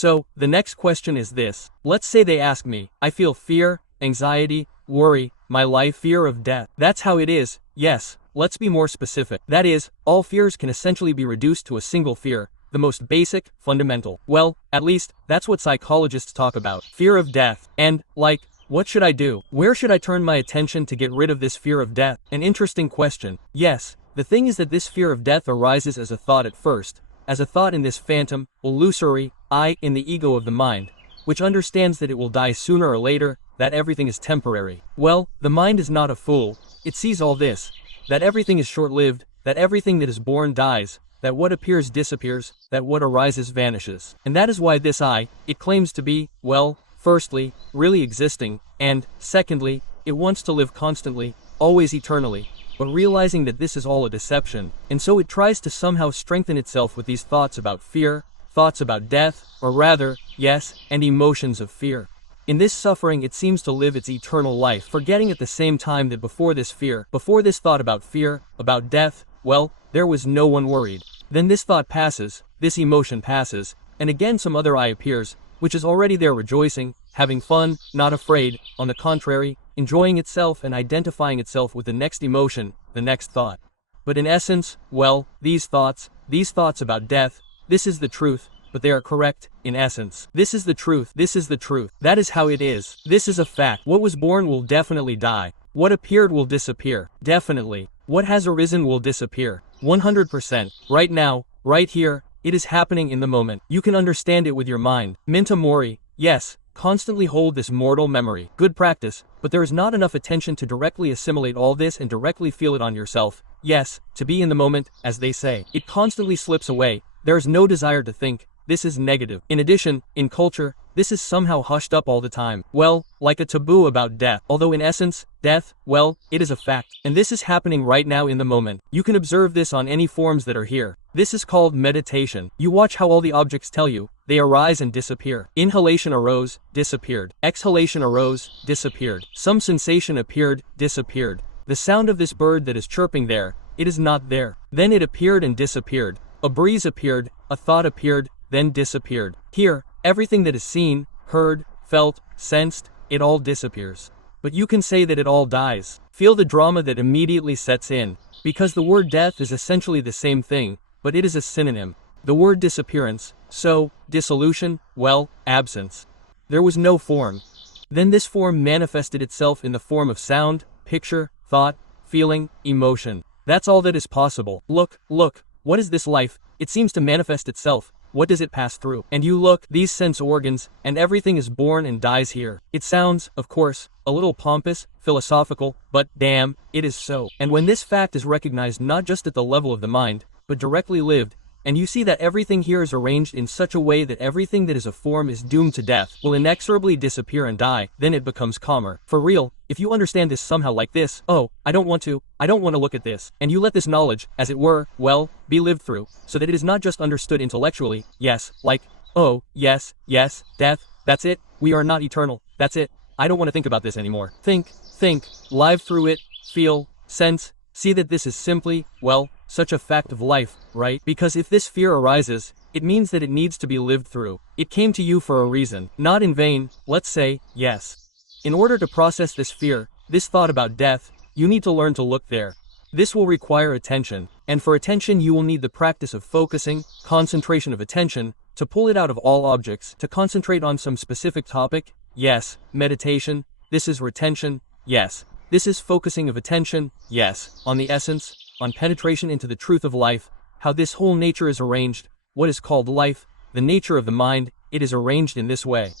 So, the next question is this. Let's say they ask me, I feel fear, anxiety, worry, my life, fear of death. That's how it is. Yes, let's be more specific. That is, all fears can essentially be reduced to a single fear, the most basic, fundamental. Well, at least, that's what psychologists talk about. Fear of death. And, like, what should I do? Where should I turn my attention to get rid of this fear of death? An interesting question. Yes, the thing is that this fear of death arises as a thought at first, as a thought in this phantom, illusory, I in the ego of the mind, which understands that it will die sooner or later, that everything is temporary. Well, the mind is not a fool. It sees all this, that everything is short-lived, that everything that is born dies, that what appears disappears, that what arises vanishes. And that is why this I, it claims to be, well, firstly, really existing, and, secondly, it wants to live constantly, always eternally, but realizing that this is all a deception, and so it tries to somehow strengthen itself with these thoughts about fear, thoughts about death, or rather, yes, and emotions of fear. In this suffering it seems to live its eternal life, forgetting at the same time that before this fear, before this thought about fear, about death, well, there was no one worried. Then this thought passes, this emotion passes, and again some other I appears, which is already there rejoicing, having fun, not afraid, on the contrary, enjoying itself and identifying itself with the next emotion, the next thought. But in essence, well, these thoughts about death, this is the truth, but they are correct, in essence. This is the truth, this is the truth. That is how it is. This is a fact. What was born will definitely die. What appeared will disappear. Definitely. What has arisen will disappear. 100%. Right now, right here, it is happening in the moment. You can understand it with your mind. Minta mori, yes, constantly hold this mortal memory. Good practice, but there is not enough attention to directly assimilate all this and directly feel it on yourself. Yes, to be in the moment, as they say. It constantly slips away. There is no desire to think. This is negative. In addition, in culture, this is somehow hushed up all the time. Well, like a taboo about death. Although in essence, death, well, it is a fact. And this is happening right now in the moment. You can observe this on any forms that are here. This is called meditation. You watch how all the objects tell you, they arise and disappear. Inhalation arose, disappeared. Exhalation arose, disappeared. Some sensation appeared, disappeared. The sound of this bird that is chirping there, it is not there. Then it appeared and disappeared. A breeze appeared, a thought appeared, then disappeared. Here, everything that is seen, heard, felt, sensed, it all disappears. But you can say that it all dies. Feel the drama that immediately sets in, because the word death is essentially the same thing, but it is a synonym. The word disappearance, so, dissolution, well, absence. There was no form. Then this form manifested itself in the form of sound, picture, thought, feeling, emotion. That's all that is possible. Look, what is this life? It seems to manifest itself. What does it pass through? And you look, these sense organs, and everything is born and dies here. It sounds, of course, a little pompous, philosophical, but damn, it is so. And when this fact is recognized not just at the level of the mind, but directly lived, and you see that everything here is arranged in such a way that everything that is a form is doomed to death, will inexorably disappear and die, then it becomes calmer. For real, if you understand this somehow like this, oh, I don't want to look at this, and you let this knowledge, as it were, well, be lived through, so that it is not just understood intellectually, yes, like, oh, yes, death, that's it, we are not eternal, that's it, I don't want to think about this anymore. Think, live through it, feel, sense, see that this is simply, well, such a fact of life, right? Because if this fear arises, it means that it needs to be lived through. It came to you for a reason, not in vain, let's say, yes. In order to process this fear, this thought about death, you need to learn to look there. This will require attention, and for attention you will need the practice of focusing, concentration of attention, to pull it out of all objects, to concentrate on some specific topic, yes, meditation, this is retention, yes. This is focusing of attention, yes, on the essence, on penetration into the truth of life, how this whole nature is arranged, what is called life, the nature of the mind, it is arranged in this way.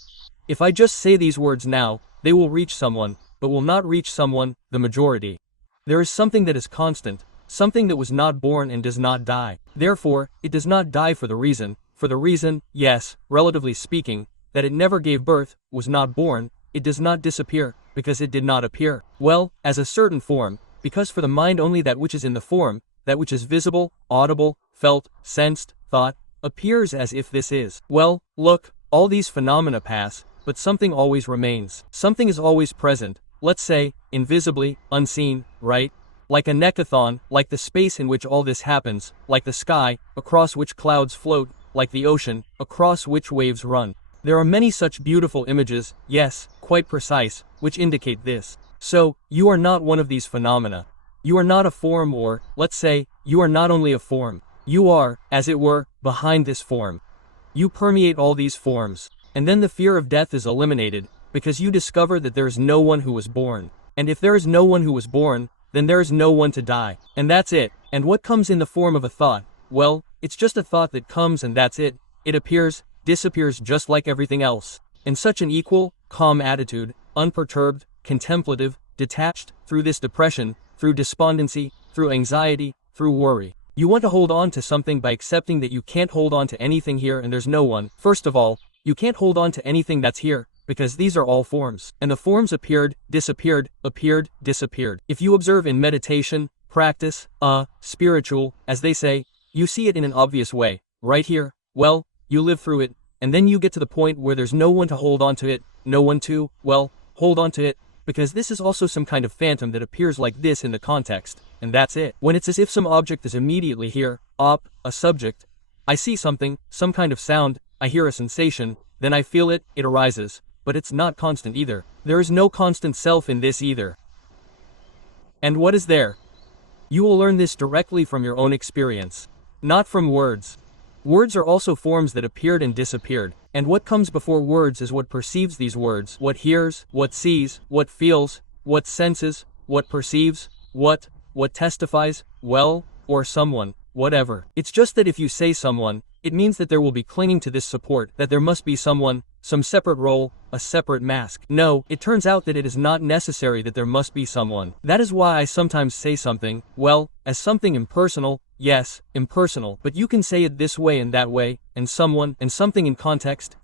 If I just say these words now, they will reach someone, but will not reach someone, the majority. There is something that is constant, something that was not born and does not die. Therefore, it does not die for the reason, yes, relatively speaking, that it never gave birth, was not born, it does not disappear, because it did not appear. Well, as a certain form, because for the mind only that which is in the form, that which is visible, audible, felt, sensed, thought, appears as if this is. Well, look, all these phenomena pass, but something always remains. Something is always present, let's say, invisibly, unseen, right? Like a necathon, like the space in which all this happens, like the sky, across which clouds float, like the ocean, across which waves run. There are many such beautiful images, yes, quite precise, which indicate this. So, you are not one of these phenomena. You are not a form or, let's say, you are not only a form. You are, as it were, behind this form. You permeate all these forms. And then the fear of death is eliminated, because you discover that there is no one who was born. And if there is no one who was born, then there is no one to die. And that's it. And what comes in the form of a thought? Well, it's just a thought that comes and that's it. It appears, disappears just like everything else. In such an equal, calm attitude, unperturbed, contemplative, detached, through this depression, through despondency, through anxiety, through worry. You want to hold on to something by accepting that you can't hold on to anything here and there's no one. First of all, you can't hold on to anything that's here, because these are all forms. And the forms appeared, disappeared, appeared, disappeared. If you observe in meditation, practice, spiritual, as they say, you see it in an obvious way. Right here, well, you live through it, and then you get to the point where there's no one to hold on to it, no one to, well, hold on to it, because this is also some kind of phantom that appears like this in the context, and that's it. When it's as if some object is immediately here, a subject, I see something, some kind of sound, I hear a sensation, then I feel it, it arises, but it's not constant either. There is no constant self in this either. And what is there? You will learn this directly from your own experience, not from words. Words are also forms that appeared and disappeared, and what comes before words is what perceives these words, what hears, what sees, what feels, what senses, what perceives, what testifies, well, or someone, whatever. It's just that if you say someone, it means that there will be clinging to this support, that there must be someone, some separate role, a separate mask. No, it turns out that it is not necessary that there must be someone. That is why I sometimes say something, well, as something impersonal, yes, impersonal, but you can say it this way and that way, and someone, and something in context,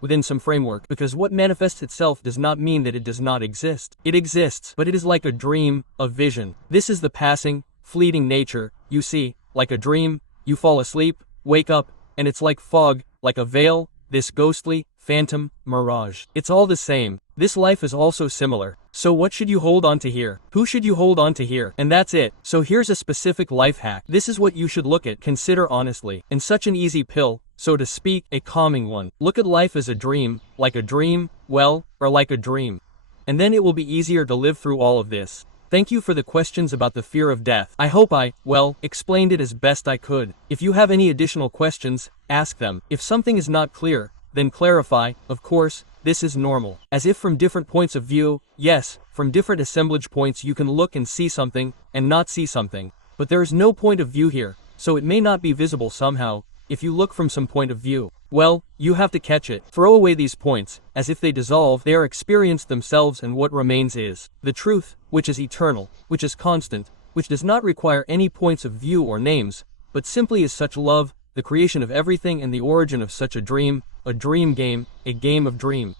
within some framework, because what manifests itself does not mean that it does not exist. It exists, but it is like a dream, a vision. This is the passing, fleeting nature, you see, like a dream, you fall asleep, wake up, and it's like fog, like a veil, this ghostly, phantom, mirage. It's all the same. This life is also similar. So what should you hold on to here? Who should you hold on to here? And that's it. So here's a specific life hack. This is what you should look at, consider honestly. And such an easy pill, so to speak, a calming one. Look at life as a dream, well, or like a dream. And then it will be easier to live through all of this. Thank you for the questions about the fear of death. I hope I, well, explained it as best I could. If you have any additional questions, ask them. If something is not clear, then clarify. Of course, this is normal. As if from different points of view, yes, from different assemblage points you can look and see something, and not see something. But there is no point of view here, so it may not be visible somehow, if you look from some point of view. Well, you have to catch it. Throw away these points, as if they dissolve, they are experienced themselves and what remains is the truth, which is eternal, which is constant, which does not require any points of view or names, but simply is such love, the creation of everything and the origin of such a dream game, a game of dream.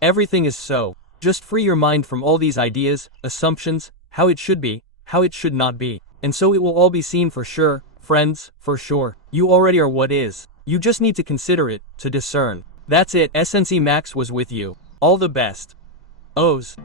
Everything is so. Just free your mind from all these ideas, assumptions, how it should be, how it should not be. And so it will all be seen for sure, friends, for sure. You already are what is. You just need to consider it, to discern. That's it. Sensei Max was with you. All the best. O's.